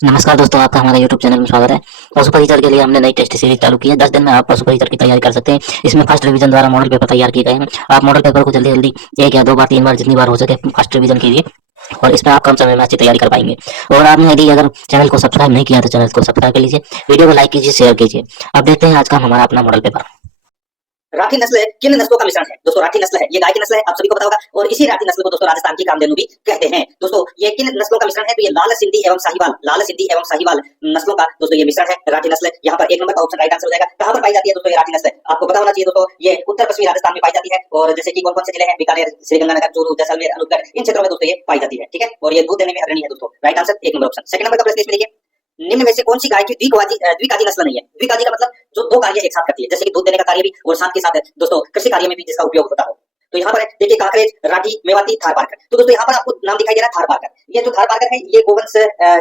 नमस्कार दोस्तों, आपका हमारे YouTube चैनल में स्वागत है। पशु परिचर के लिए हमने नई टेस्ट सीरीज चालू की है। 10 दिन में आप पशु परिचर की तैयारी कर सकते हैं। इसमें फर्स्ट रिवीजन द्वारा मॉडल पेपर तैयार किए गए हैं। आप मॉडल पेपर को जल्दी जल्दी 1 या 2 बार 3 बार जितनी बार हो सके फर्स्ट रिवीजन कीजिए और इसमें आप कम समय में अच्छी तैयारी कर पाएंगे। और आपने यदि अगर चैनल को सब्सक्राइब नहीं किया तो चैनल को सब्सक्राइब कर लीजिए, वीडियो को लाइक कीजिए, शेयर कीजिए। अब देखते हैं आज का हमारा अपना मॉडल पेपर। राठी नस्ल किन नस्लों का मिश्रण है दोस्तों? राठी नस्ल है, ये गाय की नस्ल है, आप सभी को पता होगा। और इसी राठी नस्ल को दोस्तों राजस्थान की कामधेनु भी कहते हैं। दोस्तों ये किन नस्लों का मिश्रण है? तो ये लाल सिंधी एवं साहिवाल नस्लों का दोस्तों ये मिश्रण है राठी नस्ल। यहाँ पर 1 नंबर का ऑप्शन राइट आंसर हो जाएगा। कहां पर पाई जाती है दोस्तों ये राठी नस्ल? आपको पता होना चाहिए दोस्तों, ये उत्तर पश्चिमी राजस्थान में पाई जाती है। और जैसे कि कौन कौन से जिले हैं? बीकानेर, श्रीगंगानगर, चूरू, जैसलमेर, अनूपगढ़, इन क्षेत्रों में दोस्तों ये पाई जाती है। ठीक है, और ये दूध देने में अग्रणी है दोस्तों। Right answer 1 number option. Second number का प्रश्न इसमें देखिए, निम्न में से कौन सी गाय की द्विकाजी नस्ल नहीं है? द्विकाजी का मतलब जो 2 कार्य एक साथ करती है, जैसे कि दूध देने का कार्य भी और साथ के साथ दोस्तों कृषि कार्य में भी जिसका उपयोग होता हो। तो यहाँ पर देखिए काकरेज, राठी, मेवाती, थारपारकर। तो दोस्तों यहाँ पर आपको नाम दिखाई दे रहा है थारपारकर। ये जो थारपारकर है ये गोवंश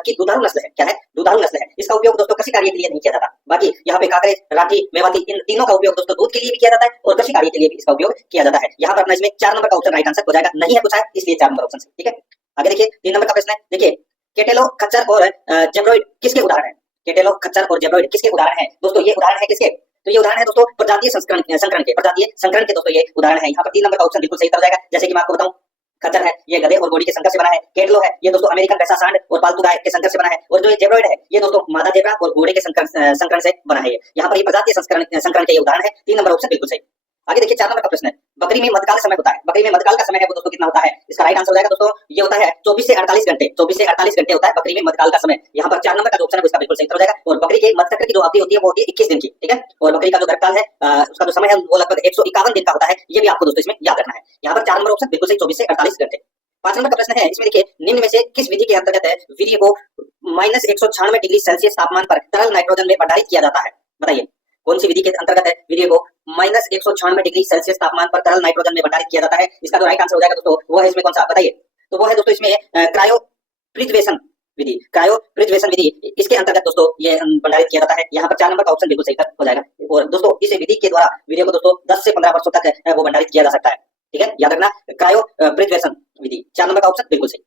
की दुधारू नस्ल है। क्या है? दुधारू नस्ल है। इसका उपयोग दोस्तों कृषि कार्य के लिए नहीं किया जाता। बाकी यहाँ पे काकरेज, राठी, मेवाती, इन तीनों का उपयोग दोस्तों दूध के लिए भी किया जाता है और कृषि कार्य के लिए भी इसका उपयोग किया जाता है। यहाँ पर अपना इसमें 4 नंबर का ऑप्शन राइट आंसर हो जाएगा। नहीं है पूछा है इसलिए 4 नंबर ऑप्शन। ठीक है, आगे देखिए 3 नंबर का प्रश्न है। देखिए केटेलो, खच्चर और जेब्रॉइड किसके उदाहरण है? केटेलो, खच्चर और जेब्रॉइड किसके उदाहरण है दोस्तों? ये उदाहरण है किसके? तो ये उदाहरण है दोस्तों प्रजातीय संकरण के दोस्तों ये उदाहरण है। यहाँ पर 3 नंबर का ऑप्शन बिल्कुल सही हो जाएगा। जैसे कि मैं आपको बताऊं, खच्चर है ये गधे और घोड़ी के संकर से बना है। केटलो है ये दोस्तों अमेरिकन भैंसा सांड और पालतू गाय के संकर से बना है। और जो ये जेब्रॉइड है ये दोस्तों मादा जेब्रा और घोड़े के संकरण से बना है। यहाँ पर ये प्रजातीय संकरण के ये उदाहरण है। 3 नंबर ऑप्शन बिल्कुल सही। आगे देखिए 4 नंबर का प्रश्न है, बकरी में मध्यकाल समय होता है। बकरी में मध्यकाल का समय है वो दोस्तों कितना होता है? इसका राइट आंसर हो जाएगा दोस्तों ये होता है 24 से 48 घंटे। 24 से 48 घंटे होता है बकरी में मध्यकाल का समय। यहाँ पर 4 नंबर का जो ऑप्शन है उसका बिल्कुल सही हो जाएगा। और बकरी के मध्य चक्र की जो अवधि होती है वो होती है 21 दिन की। ठीक है, और बकरी का जो गर्भकाल है उसका जो समय है वो लगभग 151 दिन का होता है। ये भी आपको दोस्तों इसमें याद रखना है। यहाँ पर 4 नंबर ऑप्शन बिल्कुल सही, 24 से 48 घंटे। 5 नंबर का प्रश्न है, इसमें देखिए निम्न में से किस विधि के अंतर्गत है वीर्य को -196 डिग्री सेल्सियस तापमान पर तरल नाइट्रोजन में प्रधारित किया जाता है? बताइए कौन सी विधि के अंतर्गत है वीर्य को -196 डिग्री सेल्सियस तापमान पर तरल नाइट्रोजन में प्रधारित किया जाता है? इसका जो राइट आंसर हो जाएगा दोस्तों वो है इसमें कौन सा? बताइए। तो वो है दोस्तों इसमें क्रायोप्रिजर्वेशन विधि। इसके अंतर्गत दोस्तों ये प्रधारित किया जाता है। यहाँ पर 4 नंबर का ऑप्शन बिल्कुल सही हो जाएगा। और दोस्तों इस विधि के द्वारा वीर्य को दोस्तों 10 से 15 वर्षों तक वो भंडारित किया जा सकता है। ठीक है, याद रखना क्रायोप्रिजर्वेशन विधि। 4 नंबर का ऑप्शन बिल्कुल सही।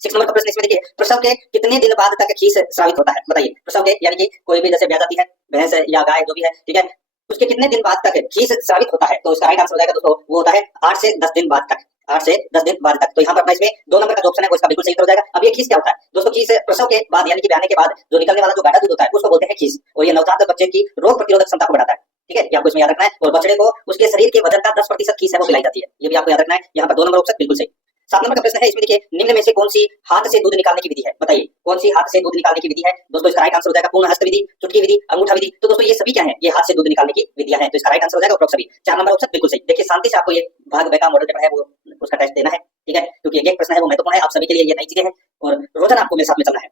6 नंबर का प्रश्न इसमें देखिए, प्रसव के कितने दिन बाद तक खीस स्रावित होता है? बताइए। प्रसव के यानी कि कोई भी जैसे ब्याह जाती है भैंस या गाय जो भी है, ठीक है, उसके कितने दिन बाद तक खीस स्रावित होता है? तो इसका राइट आंसर हो जाएगा दोस्तों वो होता है 8 से 10 दिन बाद तक। 8 से 10 दिन बाद तक। तो यहाँ पर अपना इसमें 2 नंबर का जो ऑप्शन है वो इसका बिल्कुल सही हो जाएगा। अब ये खीस क्या होता है दोस्तों? खीस प्रसव के बाद यानी कि ब्याने के बाद जो निकलने वाला जो गाढ़ा दूध होता है उसको बोलते हैं खीस। और ये नवजात बच्चे की रोग प्रतिरोधक क्षमता को बढ़ाता है। ठीक है, ये आपको इसमें याद रखना है। और बछड़े को उसके शरीर के वजन का 10% खीस है वो खिलाई जाती है। ये भी आपको याद रखना है। यहाँ पर 2 नंबर ऑप्शन बिल्कुल सही। 7 नंबर का प्रश्न है, इसमें देखिए निम्न में से कौन सी हाथ से दूध निकालने की विधि है? बताइए कौन सी हाथ से दूध निकालने की विधि है दोस्तों? इसका राइट आंसर हो जाएगा पूर्ण हस्त विधि, चुटकी विधि, अंगूठा विधि। तो दोस्तों ये सभी क्या है? ये हाथ से दूध निकालने की विधियां हैं। तो इसका राइट आंसर हो जाएगा उपरोक्त सभी। 4 नंबर ऑप्शन बिल्कुल सही। देखिए शांति से आपको ये भाग ब का मॉडल पेपर है वो उसका टेस्ट देना है। ठीक है, क्योंकि एक प्रश्न है वो महत्वपूर्ण है, आप सभी के लिए ये नई चीजें हैं और रोजाना आपको मेरे साथ में चलना है।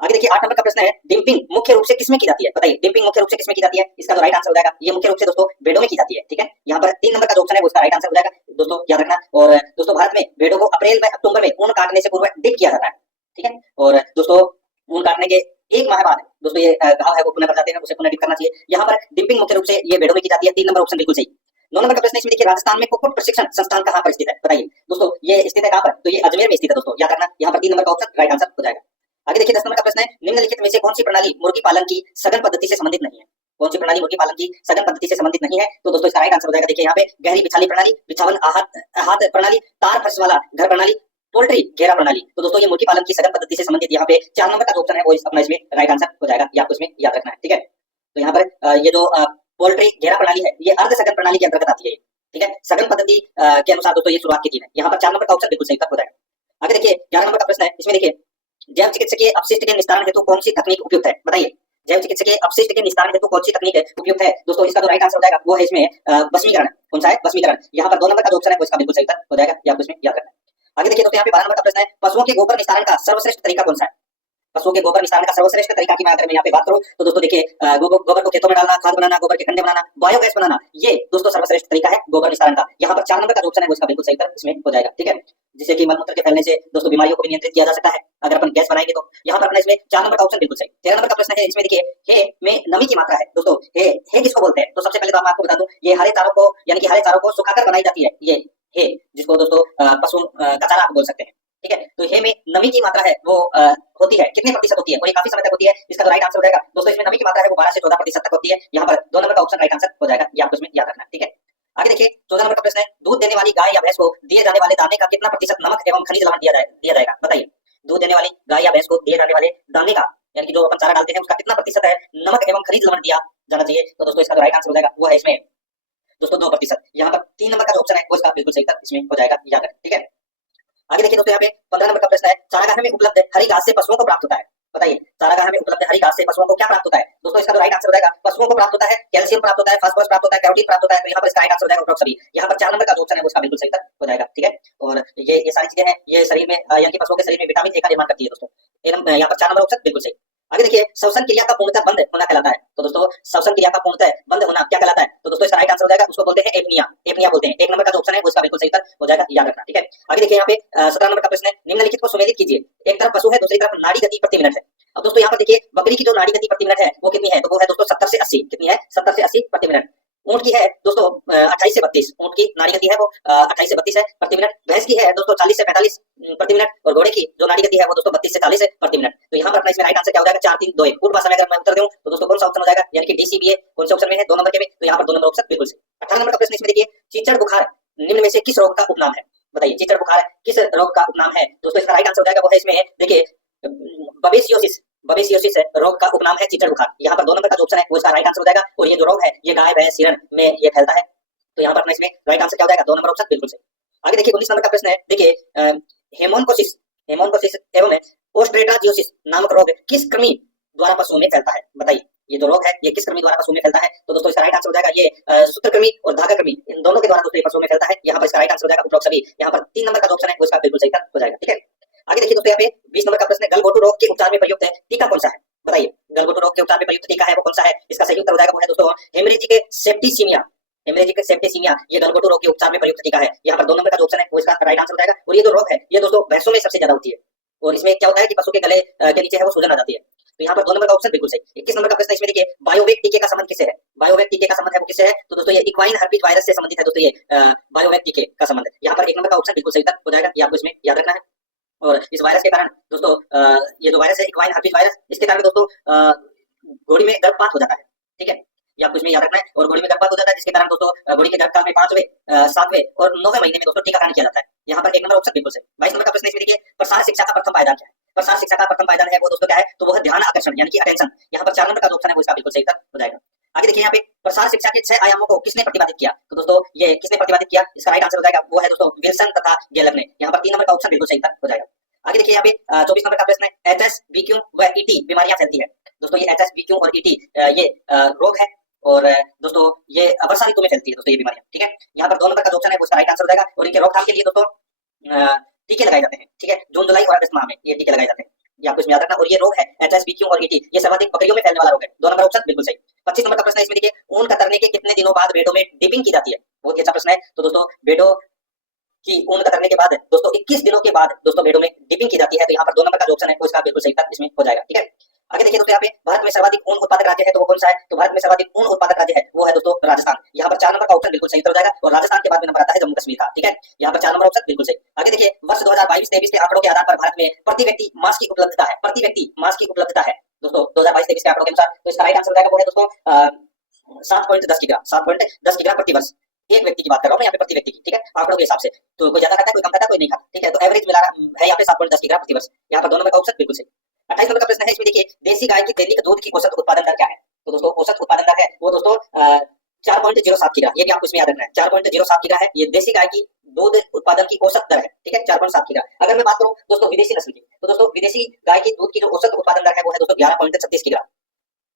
आगे देखिए 8 नंबर का प्रश्न है, डिंपिंग मुख्य रूप से किसमें की जाती है? बताइए डिंपिंग मुख्य रूप से किसमें की जाती है? इसका जो राइट आंसर हो जाएगा ये मुख्य रूप से दोस्तों भेड़ों में की जाती है। ठीक है, यहाँ पर 3 नंबर का जो ऑप्शन है वो उसका राइट आंसर हो जाएगा दोस्तों, याद रखना। और दोस्तों भारत में भेड़ों को अप्रैल में अक्टूबर में ऊन काटने से पूर्व डिप किया जाता है। ठीक है, और दोस्तों ऊन काटने के 1 माह बाद दोस्तों ये घाव है वो पुनः कर जाते हैं, उसे पुनः डिप करना चाहिए। यहाँ पर डिंपिंग मुख्य रूप से ये भेड़ों में की जाती है। 3 नंबर ऑप्शन बिल्कुल सही। 9 नंबर का प्रश्न इसमें देखिए, राजस्थान में कुक्कुट प्रशिक्षण संस्थान कहाँ पर स्थित है? बताइए दोस्तों ये स्थित है कहाँ पर? तो ये अजमेर में स्थित है दोस्तों, याद रखना। यहाँ पर 3 नंबर का ऑप्शन राइट आंसर हो जाएगा। आगे देखिए 10 नंबर का प्रश्न है, निम्नलिखित में से कौन सी प्रणाली मुर्गी पालन की सघन पद्धति से संबंधित नहीं है? कौन सी प्रणाली मुर्गी पालन की सघन पद्धति से संबंधित नहीं है? तो दोस्तों इसका राइट आंसर हो जाएगा। देखिए यहाँ पे गहरी बिछाली प्रणाली, बिछावन आहत प्रणाली, तार फर्श वाला घर प्रणाली, पोल्ट्री घेरा प्रणाली। तो दोस्तों ये मुर्गी पालन की सघन पद्धति से संबंधित यहाँ पे 4 नंबर का जो ऑप्शन है वो अपना इसमें राइट आंसर हो जाएगा। ये आपको इसमें याद रखना है। ठीक है, तो यहाँ पर ये जो पोल्ट्री घेरा प्रणाली है ये अर्ध सघन प्रणाली के अंतर्गत आती है। ठीक है, सघन पद्धति के अनुसार दोस्तों ये शुरुआत की थी। यहाँ पर 4 नंबर का ऑप्शन बिल्कुल सही हो जाएगा। आगे देखिए 11 नंबर का प्रश्न है, इसमें देखिए जैव चिकित्सकीय अपशिष्ट के निस्तारण हेतु कौन सी तकनीक उपयुक्त है? बताइए जैव चिकित्सकीय अपशिष्ट के निस्तारण हेतु कौन सी तकनीक उपयुक्त है दोस्तों? इसका जो राइट आंसर हो जाएगा वो है इसमें वशीकरण। कौन सा है? वशीकरण। यहाँ पर 2 नंबर का जो ऑप्शन है वो इसका बिल्कुल सही हो जाएगा। ये आपको इसमें याद रखना है। आगे देखिए दोस्तों यहाँ पे 12 नंबर का प्रश्न है, पशुओं के गोबर निस्तारण का सर्वश्रेष्ठ तरीका कौन सा है? पशुओं के गोबर निस्तारण का सर्वश्रेष्ठ तरीका की मैं अगर मैं यहाँ पे बात करूं तो दोस्तों देखिए गोबर को खेतों में डालना, खाद बनाना, गोबर के कंडे बनाना, बायोगैस बनाना, ये दोस्तों सर्वश्रेष्ठ तरीका है गोबर निस्तारण का। यहाँ पर 4 नंबर का जो ऑप्शन है वो इसका बिल्कुल सही उत्तर इसमें हो जाएगा। ठीक है, जिससे कि मलमूत्र के फैलने से दोस्तों बीमारियों को भी नियंत्रित किया जा सकता है अगर अपन गैस बनाएंगे तो। यहाँ पर अपना इसमें 4 नंबर का ऑप्शन बिल्कुल सही। 13 नंबर का प्रश्न है, इसमें देखिए हे में नमी की मात्रा है दोस्तों। हे किसको बोलते हैं? तो सबसे पहले तो मैं आपको बता दूं, ये हरे चारों को यानी कि हरे चारों को सुखाकर बनाई जाती है ये हे, जिसको दोस्तों पशु का चारा आप बोल सकते हैं। ठीक है। तो हे में नमी की मात्रा है वो होती है कितने प्रतिशत होती है, और ये काफी समय तक होती है। इसका जो राइट आंसर हो जाएगा दोस्तों, इसमें नमी की मात्रा है वो 12 से 14% तक होती है। यहाँ पर 2 नंबर का ऑप्शन राइट आंसर हो जाएगा, ये आपको इसमें याद रखना है। ठीक है, आगे देखिए 14 नंबर का प्रश्न है, दूध देने वाली गाय या भैंस को दिए जाने वाले दाने का कितना प्रतिशत नमक एवं खनिज लवण दिया जाएगा, बताइए। दूध देने वाली गाय या भैंस को दिए जाने वाले दाने का, यानी कि जो अपन चारा डालते हैं उसका कितना प्रतिशत है नमक एवं खनिज लवण दिया जाना चाहिए, तो दोस्तों इसका जो राइट आंसर हो जाएगा वो है इसमें दोस्तों 2%। यहाँ पर 3 नंबर का जो ऑप्शन है वो इसका बिल्कुल सही इसमें हो जाएगा, याद रखें। ठीक है, आगे देखिए दोस्तों, यहाँ पे 15 नंबर का प्रश्न है, चारागाह में उपलब्ध हरी घास से पशुओं को प्राप्त होता है, बताइए। चारागाह में उपलब्ध हरी घास से पशुओं को क्या प्राप्त होता है, दोस्तों इसका जो राइट आंसर हो जाएगा, पशुओं को प्राप्त होता है कैल्शियम प्राप्त होता है, फास्फोरस प्राप्त होता है, कैरोटीन प्राप्त होता है। तो यहाँ पर इसका राइट आंसर हो जाएगा उपरोक्त सभी। यहाँ पर 4 नंबर का जो ऑप्शन है वो इसका बिल्कुल सही हो जाएगा। ठीक है, और ये सारी चीजें हैं, ये शरीर में यानी कि पशुओं के शरीर में विटामिन ए का निर्माण करती है दोस्तों। यहाँ पर 4 नंबर ऑप्शन बिल्कुल सही। आगे देखिए, श्वसन क्रिया का पूर्णतः बंद होना कहलाता है, तो दोस्तों श्वसन क्रिया का पूर्णतः बंद होना क्या कहलाता है, तो दोस्तों इसका राइट आंसर हो जाएगा, उसको बोलते हैं एपनिया, एपनिया बोलते हैं। 1 नंबर का जो ऑप्शन है वो इसका बिल्कुल सही हो जाएगा, याद रखना। ठीक है, आगे देखिए यहाँ पे 17 नंबर का प्रश्न है, निम्नलिखित को सुमेलित कीजिए। एक तरफ पशु है, दूसरी तरफ नाड़ी गति प्रति मिनट है। अब दोस्तों यहाँ पर देखिए, बकरी की जो नाड़ी गति प्रति मिनट है वो कितनी है, तो वो है दोस्तों 70 से 80। कितनी है, 70 से 80 प्रति मिनट। ऊंट की है दोस्तों 28 से 32, ऊंट की नाड़ी गति है वो 28 से 32 है प्रति मिनट। भैंस की है दोस्तों 40 से 45 प्रति मिनट, और घोड़े की जो नाड़ी गति है वो दोस्तों 32 से 40 प्रति मिनट। तो यहाँ पर अपना इसमें राइट आंसर क्या हो जाएगा, 4 3 2 1। पूर्व भाषा में अगर मैं उत्तर दूं तो दोस्तों कौन सा ऑप्शन हो जाएगा, यानी कि डीसीबीए कौन से ऑप्शन में है, 2 नंबर के में, तो यहाँ पर 2 नंबर ऑप्शन बिल्कुल सही। 18 नंबर का प्रश्न इसमें देखिए, चीचड़ बुखार निम्न में से किस रोग का उपनाम है, बताइए। चीचड़ बुखार किस रोग का उपनाम है, दोस्तों इसका राइट आंसर हो जाएगा वो है इसमें देखिए बबेसियोसिस, बबेसियोसिस रोग का उपनाम है चीचड़ बुखार। यहाँ पर 2 नंबर का जो ऑप्शन है वो इसका राइट आंसर हो जाएगा, और ये जो रोग है ये गाय भैंस हिरण में ये फैलता है। तो यहाँ पर अपना इसमें राइट आंसर क्या हो जाएगा, 2 नंबर ऑप्शन बिल्कुल सही। आगे देखिए 19 नंबर का प्रश्न है, देखिए हेमोनकोसिस, हेमोनकोसिस एवं ओस्ट्रेटाजियोसिस नामक रोग किस कृमि द्वारा पशुओं में फैलता है, बताइए। ये जो रोग है ये किस कृमि द्वारा पशुओं में फैलता है, तो दोस्तों इसका राइट आंसर हो जाएगा ये सूत्रकृमि और धागाकृमि, इन दोनों के द्वारा दोस्तों पशुओं में फैलता है। यहाँ पर इसका राइट आंसर हो जाएगा उपरोक्त सभी। यहाँ पर 3 नंबर का जो ऑप्शन है वो इसका बिल्कुल सही हो जाएगा। ठीक है, आगे देखिए दोस्तों, यहाँ पे 20 नंबर का प्रश्न है, गलघोटू रोग के उपचार में प्रयुक्त टीका कौन सा है, बताइए। गलघोटू रोग के उपचार में प्रयुक्त टीका है वो कौन सा है, इसका सही उत्तर हो जाएगा वो है दोस्तों हेमरेजिक सेप्टिसीमिया, हेमरेजिक सेप्टिसीमिया ये गलघोटू रोग के उपचार में प्रयुक्त टीका है। यहाँ पर 2 नंबर का जो ऑप्शन है वो इसका राइट आंसर हो जाएगा। और ये जो रोग है ये दोस्तों भैंसों में सबसे ज्यादा होती है, और इसमें क्या होता है कि पशु के गले के नीचे है वो सूजन आ जाती है। तो यहाँ पर 2 नंबर का ऑप्शन बिल्कुल सही। 21 नंबर का प्रश्न इसमें देखिए, बायोवेक टीके का संबंध किससे है, बायोवेक टीके का संबंध है वो किससे है, तो दोस्तों ये इक्वाइन हर्पीज वायरस से संबंधित है दोस्तों, ये बायोवेक टीके का संबंध है। यहाँ पर 1 नंबर का ऑप्शन बिल्कुल सही हो जाएगा, ये आपको इसमें याद रखना है। और इस वायरस के कारण दोस्तों ये जो वायरस है इक्वाइन हर्पीज वायरस, इसके कारण दोस्तों घोड़ी में गर्भपात हो जाता है। ठीक है, ये आपको इसमें याद रखना है। और घोड़ी में गर्भपात हो जाता है जिसके कारण दोस्तों घोड़ी के गर्भकाल में 5वें 7वें और 9वें महीने में दोस्तों टीकाकरण किया जाता है। यहाँ पर 1 नंबर ऑप्शन बिल्कुल सही। 22 नंबर का प्रश्न इसमें देखिए, प्रसार शिक्षा का प्रथम पायदान क्या है, प्रसार शिक्षा का प्रथम पायदान है वो दोस्तों क्या है, तो वह ध्यान आकर्षण यानी कि अटेंशन। यहाँ पर 4 नंबर का जो ऑप्शन है वो इसका बिल्कुल सही हो जाएगा। आगे देखिए, यहाँ पे प्रसार शिक्षा के 6 आयामों को किसने प्रतिपादित किया, तो दोस्तों ये किसने प्रतिपादित किया, इसका राइट आंसर हो जाएगा वो है दोस्तों विल्सन तथा गेलर ने। यहाँ पर 3 नंबर का ऑप्शन बिल्कुल सही हो जाएगा। आगे देखिए, यहाँ पे 24 नंबर का प्रश्न है, एचएस बीक्यू व ईटी बीमारियां फैलती है। दोस्तों ये एचएस बीक्यू और ईटी ये रोग है, और दोस्तों ये वर्षा ऋतु में फैलती है दोस्तों ये बीमारियां। ठीक है, यहाँ पर 2 नंबर का जो ऑप्शन है वो इसका राइट आंसर हो जाएगा। और इनके रोकथाम के लिए दोस्तों टीके लगाए जाते हैं। ठीक है, जून जुलाई और अगस्त माह में ये टीके लगाए जाते हैं, ये आपको इसमें याद रखना। और ये रोग है एचएसबीक्यू और ईटी, ये सर्वाधिक बकरियों में फैलने वाला रोग है। 2 नंबर ऑप्शन बिल्कुल सही। 25 नंबर का प्रश्न है इसमें देखिए, ऊन कतरने के कितने दिनों बाद भेड़ों में डिपिंग की जाती है, बहुत ही अच्छा प्रश्न है। तो दोस्तों भेड़ों की ऊन कतरने के बाद दोस्तों 21 दिनों के बाद दोस्तों भेड़ों में डिपिंग की जाती है। तो यहाँ पर 2 नंबर का जो ऑप्शन है वो इसका बिल्कुल सही इसमें हो जाएगा। ठीक है, आगे देखिए दोस्तों, यहाँ पे भारत में सर्वाधिक ऊन उत्पादक राज्य है तो वो कौन सा है, तो भारत में सर्वाधिक ऊन उत्पादक राज्य है वो है दोस्तों राजस्थान। यहाँ पर 4 नंबर का ऑप्शन बिल्कुल सही हो जाएगा, और राजस्थान के बाद में नंबर आता है जम्मू कश्मीर का। ठीक है, यहाँ पर 4 नंबर ऑप्शन बिल्कुल सही। आगे देखिए, वर्ष 2022-23 के आंकड़ों के आधार पर भारत में प्रति व्यक्ति मांस की उपलब्धता है, प्रति व्यक्ति मांस की उपलब्धता है दोस्तों 2022-23 के आंकड़ों के अनुसार। तो इसका राइट आंसर हो जाएगा वो है दोस्तों 7.10 किग्रा, 7.10 किग्रा प्रति वर्ष। एक व्यक्ति की बात कर रहा हूँ यहाँ पे, प्रति व्यक्ति की। ठीक है, आंकड़ों के हिसाब से तो कोई ज्यादा खाता है, कोई कम खाता है, कोई नहीं खाता। ठीक है, तो एवरेज मिला है यहाँ पे 7.10 किग्रा प्रति वर्ष। यहाँ पर 2 नंबर का ऑप्शन बिल्कुल सही। 28 नंबर का प्रश्न है इसमें देखिए, देसी गाय की दैनिक दूध की औसत उत्पादन दर क्या है, तो दोस्तों औसत उत्पादन दर है वो दोस्तों 4.07 किग्रा, ये भी आपको इसमें याद रखना है। 4.07 किग्रा है ये देसी गाय की दूध उत्पादन की औसत दर है। ठीक है, 4.7 किग्रा। अगर मैं बात करूं दोस्तों विदेशी नस्ल की, तो दोस्तों विदेशी गाय की दूध की जो औसत उत्पादन दर है वो है दोस्तों 11.36 किग्रा।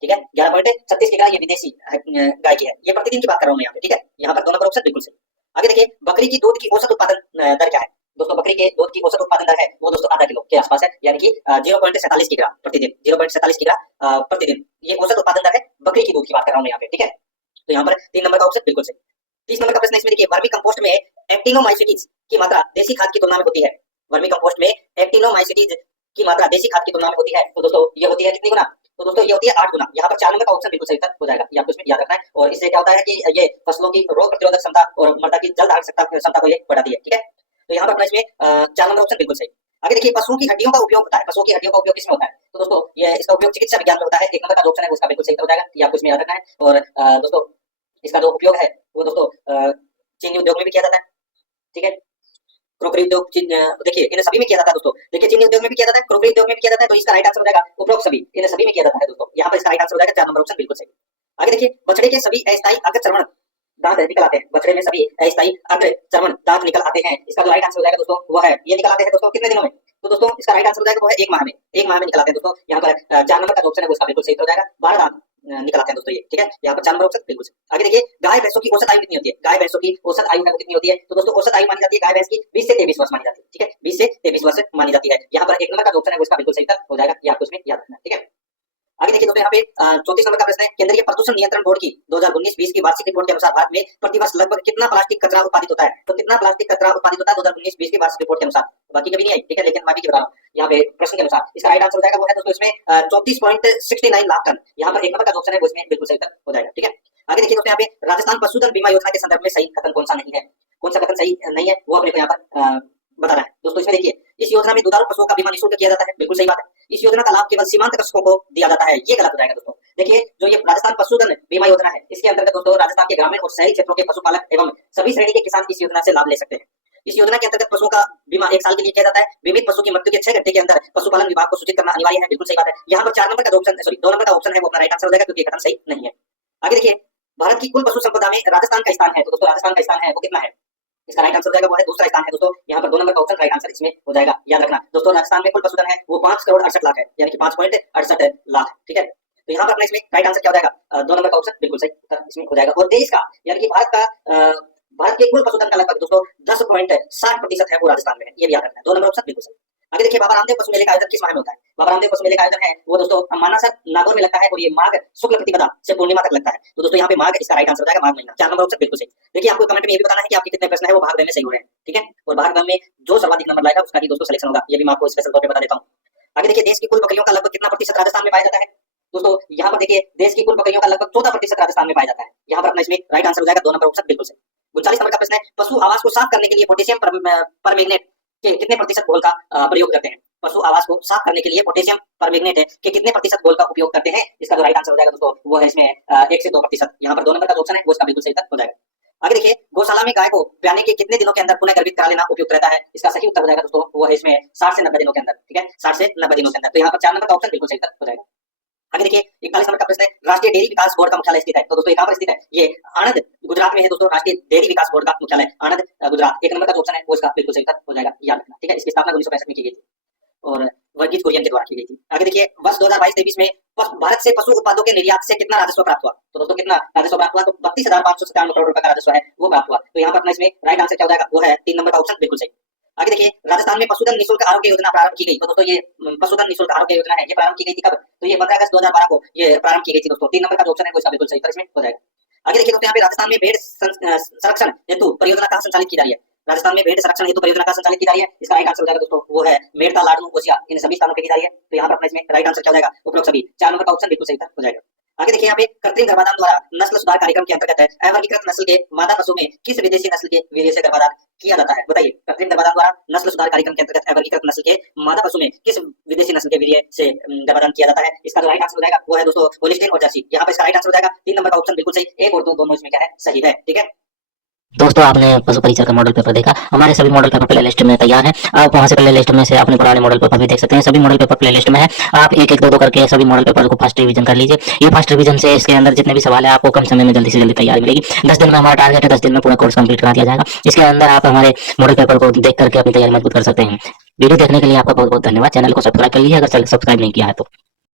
ठीक है, 11.36 किग्रा ये विदेशी गाय की है, ये प्रतिदिन की बात कर रहा हूं मैं यहाँ पे। ठीक है, यहाँ पर 2 नंबर ऑप्शन बिल्कुल सही। आगे देखिए, बकरी की दूध की औसत उत्पादन दर क्या है, दोस्तों बकरी के दूध की औसत उत्पादन दर है वो दोस्तों आधा किलो के आसपास है, यानी कि 0.47 किग्रा प्रतिदिन, 0.47 किग्रा प्रतिदिन ये औसत उत्पादन दर है बकरी की दूध की बात कर रहा हूं यहाँ पे। ठीक है, तो यहाँ पर 3 नंबर का ऑप्शन बिल्कुल सही। 30 नंबर का प्रश्न इसमें देखिए, वर्मी कंपोस्ट में एक्टिनोमाइसिटीज की मात्रा देसी खाद की तुलना में होती है, वर्मी कंपोस्ट में एक्टिनोमाइसिटीज की मात्रा देसी खाद की तुलना में होती है, तो दोस्तों ये होती है कितनी गुना, तो दोस्तों ये होती है 8 गुना। यहाँ पर 4 नंबर का ऑप्शन बिल्कुल सही हो जाएगा, ये आपको इसमें याद रखना है। और इससे क्या होता है कि ये फसलों की रोग प्रतिरोधक क्षमता और मृदा की जल धारण क्षमता को ये बढ़ाती है। ठीक है, तो यहाँ पर अपना इसमें 4 नंबर ऑप्शन बिल्कुल सही। आगे देखिए पशुओं की हड्डियों का उपयोग होता है। पशुओं की हड्डियों का उपयोग किसमें होता है? तो दोस्तों ये इसका उपयोग चिकित्सा विज्ञान में होता है। एक नंबर का जो ऑप्शन है वो उसका बिल्कुल सही उत्तर हो जाएगा, ये आपको इसमें याद रखना है। और दोस्तों इसका जो उपयोग है वो दोस्तों चीनी उद्योग में भी किया जाता है, ठीक है। क्रोकरी उद्योग देखिए इन सभी में किया जाता है दोस्तों। देखिए चीनी उद्योग में भी किया जाता है, क्रोकरी उद्योग में भी किया जाता है, तो इसका राइट आंसर हो जाएगा उपरोक्त सभी, इन सभी में किया जाता है दोस्तों। यहाँ पर इसका राइट आंसर हो जाएगा 4 नंबर ऑप्शन बिल्कुल सही। आगे देखिए बछड़े के सभी अस्थायी अग्रचर्मण दांत निकल आते हैं। बछड़े में सभी अस्थायी अग्रचर्मण दांत निकल आते हैं। इसका जो राइट आंसर हो जाएगा दोस्तों वो है ये निकल आते हैं दोस्तों कितने दिनों में? तो दोस्तों इसका राइट आंसर हो जाएगा वो है 1 माह में। 1 माह में निकल आते हैं दोस्तों। यहाँ पर 4 नंबर का जो ऑप्शन है वो इसका बिल्कुल सही हो जाएगा। 12 दांत निकल आते हैं दोस्तों ये, ठीक है। यहाँ पर 4 नंबर ऑप्शन बिल्कुल सही। आगे देखिए गाय भैंसों की औसत आयु कितनी होती है? गाय भैंसों की औसत आयु है वो कितनी होती है? तो दोस्तों औसत आयु मानी जाती है गाय भैंस की 20 से 23 वर्ष मानी जाती है, ठीक है। 20 से 23 वर्ष मानी जाती है। यहाँ पर 1 नंबर का जो ऑप्शन है वो इसका बिल्कुल सही उत्तर हो जाएगा, ये आपको इसमें याद रखना है, ठीक है। आगे देखिए दोस्तों यहाँ पे 34 नंबर का प्रश्न है। केंद्रीय प्रदूषण नियंत्रण बोर्ड की 2019-20 की वार्षिक रिपोर्ट के अनुसार भारत में प्रतिवर्ष लगभग कितना प्लास्टिक कचरा उत्पादित होता है? तो कितना प्लास्टिक कचरा उत्पादित होता है 2019-20 की वार्षिक रिपोर्ट के अनुसार? बाकी कभी नहीं आई, ठीक है, लेकिन मैं भी बता रहा हूँ यहाँ पे प्रश्न के अनुसार। इसका राइट आंसर हो जाएगा वो है दोस्तों इसमें 34.69 लाख टन। यहाँ पर 1 नंबर का जो ऑप्शन है वो इसमें बिल्कुल सही उत्तर हो जाएगा, ठीक है। आगे देखिए दोस्तों यहाँ पे राजस्थान पशुधन बीमा योजना के संदर्भ में सही कथन कौन सा नहीं है? कौन सा कथन सही नहीं है वो अपने को यहाँ पर बताना है दोस्तों। इसमें देखिए इस योजना में दुधारू पशुओं का बीमा निःशुल्क किया जाता है, बिल्कुल सही बात है। इस योजना का लाभ केवल सीमांत कृषकों को दिया जाता है, ये गलत हो जाएगा दोस्तों। देखिए जो ये राजस्थान पशुधन बीमा योजना है इसके अंतर्गत दोस्तों राजस्थान के ग्रामीण और शहरी क्षेत्रों के पशुपालक एवं सभी श्रेणी के किसान इस योजना से लाभ ले सकते हैं। इस योजना के अंतर्गत पशुओं का बीमा 1 साल के लिए किया जाता है। बीमित पशु की मृत्यु के 6 घंटे के अंदर पशुपालन विभाग को सूचित करना अनिवार्य है, बिल्कुल सही बात है। यहाँ पर 4 नंबर का ऑप्शन 2 नंबर का ऑप्शन है वो अपना राइट आंसर हो जाएगा क्योंकि कथन सही नहीं है। आगे देखिए भारत की कुल पशु संपदा में राजस्थान का स्थान है, तो दोस्तों राजस्थान का स्थान है वो कितना है? इसका राइट आंसर हो जाएगा वो है दूसरा स्थान है दोस्तों। यहाँ पर 2 नंबर का ऑप्शन राइट आंसर इसमें हो जाएगा, याद रखना दोस्तों। राजस्थान में कुल पशुधन है वो 5 करोड़ 68 लाख है, यानी कि 5.68 लाख, ठीक है। तो यहाँ पर अपना इसमें राइट आंसर क्या हो जाएगा? 2 नंबर का ऑप्शन बिल्कुल सही उत्तर इसमें हो जाएगा। और देश का यानी कि भारत के कुल पशुधन का लगभग दोस्तों 10.60% है वो राजस्थान में है, ये भी याद रखना है। 2 नंबर ऑप्शन बिल्कुल सही। आगे देखिए बाबा रामदेव पशु मेले का आयोजन किस माह में होता है? बाबा रामदेव पशु मेले का आयोजन है वो दोस्तों मानसर नागौर में लगता है और ये माघ शुक्ल प्रतिपदा से पूर्णिमा तक लगता है। तो दोस्तों यहाँ पे माघ इसका राइट आंसर हो जाएगा, माघ महीना। 4 नंबर ऑप्शन बिल्कुल सही। देखिए आपको कमेंट में ये भी बताना है कि आपके कितने प्रश्न है वो भाग ब में सही हो रहे हैं, ठीक है। और भाग ब में जो सर्वाधिक नंबर लाएगा उसका ही दोस्तों सिलेक्शन होगा, ये भी मैं आपको स्पेशल तौर पे बता देता हूँ। आगे देखिए देश की कुल बकरियों का लगभग कितना प्रतिशत राजस्थान में पाया जाता है? दोस्तों यहाँ पर देखिए देश की कुल बकरियों का लगभग 14% राजस्थान में पाया जाता है। यहाँ पर अपना इसमें राइट आंसर हो जाएगा 2 नंबर ऑप्शन बिल्कुल सही। 39 नंबर का प्रश्न है पशु आवास को साफ करने के लिए पोटेशियम परमैंगनेट के कितने प्रतिशत घोल का प्रयोग करते हैं? पशु आवास को साफ करने के लिए पोटेशियम परमैंगनेट के कितने प्रतिशत घोल का उपयोग करते हैं? इसका जो राइट आंसर हो जाएगा दोस्तों वो है इसमें 1 से 2%। यहाँ पर 2 नंबर का ऑप्शन है वो इसका बिल्कुल सही उत्तर हो जाएगा। आगे देखिए गौशाला में गाय को ब्याने के कितने दिनों के अंदर पुनः गर्भित करा लेना उपयुक्त रहता है? इसका सही उत्तर हो जाएगा दोस्तों वो है इसमें 60 से 90 दिनों के अंदर, ठीक है, 60 से 90 दिनों के अंदर। तो यहाँ पर 4 नंबर का ऑप्शन बिल्कुल सही उत्तर हो जाएगा। आगे देखिए 41 नंबर का प्रश्न है राष्ट्रीय डेयरी विकास बोर्ड का मुख्यालय स्थित है, तो दोस्तों ये कहां पर स्थित है? ये आणंद गुजरात में है दोस्तों। राष्ट्रीय डेयरी विकास बोर्ड का मुख्यालय आणंद गुजरात। 1 नंबर का जो ऑप्शन है वो इसका बिल्कुल सही उत्तर हो जाएगा, याद रखना, ठीक है। इसकी स्थापना 1965 में की गई थी और वर्गीज कुरियन के द्वारा की गई थी। आगे देखिए वर्ष 2022-23 में भारत से पशु उत्पादों के निर्यात से कितना राजस्व प्राप्त हुआ? तो दोस्तों कितना राजस्व प्राप्त हुआ? तो 32,597 करोड़ रुपए का राजस्व है वो प्राप्त हुआ। तो यहाँ पर अपना इसमें राइट आंसर क्या हो जाएगा वो है 3 नंबर का ऑप्शन बिल्कुल सही। आगे देखिए राजस्थान में पशुधन निःशुल्क आरोग्य योजना प्रारंभ की गई, तो दोस्तों ये पशुधन निःशुल्क आरोग्य योजना है ये प्रारंभ की गई थी कब? तो ये 15 अगस्त 2012 को ये प्रारंभ की गई थी दोस्तों। 3 नंबर का जो ऑप्शन है वो इसका बिल्कुल सही उत्तर इसमें हो जाएगा। आगे देखिए दोस्तों यहाँ पे राजस्थान में भेड़ संरक्षण हेतु परियोजना कहाँ संचालित की जा रही है? राजस्थान में भेड़ संरक्षण हेतु परियोजना कहाँ संचालित की जा रही है? इसका राइट आंसर हो जाएगा दोस्तों वो है मेड़ता, लाडनू, कोसिया, इन सभी स्थानों पे की जा रही है। तो यहाँ पर अपना इसमें राइट आंसर क्या हो जाएगा? उपरोक्त सभी। 4 नंबर का ऑप्शन बिल्कुल सही हो जाएगा। आगे देखिए यहाँ पे कृत्रिम गर्भाधान द्वारा नस्ल सुधार कार्यक्रम के अंतर्गत अवर्गीकृत नस्ल के मादा पशु में किस विदेशी नस्ल के वीर्य से गर्भाधान किया जाता है? बताइए कृत्रिम गर्भाधान द्वारा नस्ल सुधार कार्यक्रम के अंतर्गत अवर्गीकृत नस्ल के मादा पशु में किस विदेशी नस्ल के वीर्य से गर्भाधान किया जाता है? इसका जो राइट आंसर हो जाएगा वो है दोस्तों होलिस्टीन और जर्सी। यहाँ पर इसका राइट आंसर हो जाएगा 3 नंबर का ऑप्शन बिल्कुल सही। 1 और 2 दोनों इसमें क्या है? सही है, ठीक है। दोस्तों आपने पशु परिचय का मॉडल पेपर देखा। हमारे सभी मॉडल पेपर प्ले लिस्ट में तैयार है। आप वहां से प्ले लिस्ट में से अपने पुराने मॉडल पेपर भी देख सकते हैं। सभी मॉडल पेपर प्ले लिस्ट में है। आप एक एक दो करके सभी मॉडल पेपर को फर्स्ट रिवीजन कर लीजिए। ये फर्स्ट रिवीजन से इसके अंदर जितने भी सवाल है आपको कम समय में जल्दी से जल्दी तैयारी मिलेगी। 10 दिन में हमारा टारगेट है, 10 दिन में पूरा कोर्स कंप्लीट करा दिया जाएगा। इसके अंदर आप हमारे मॉडल पेपर को देख करके अपनी तैयारी मजबूत कर सकते हैं। वीडियो देखने के लिए आपका बहुत बहुत धन्यवाद। चैनल को सब्सक्राइब कर लीजिए अगर सब्सक्राइब नहीं किया है तो।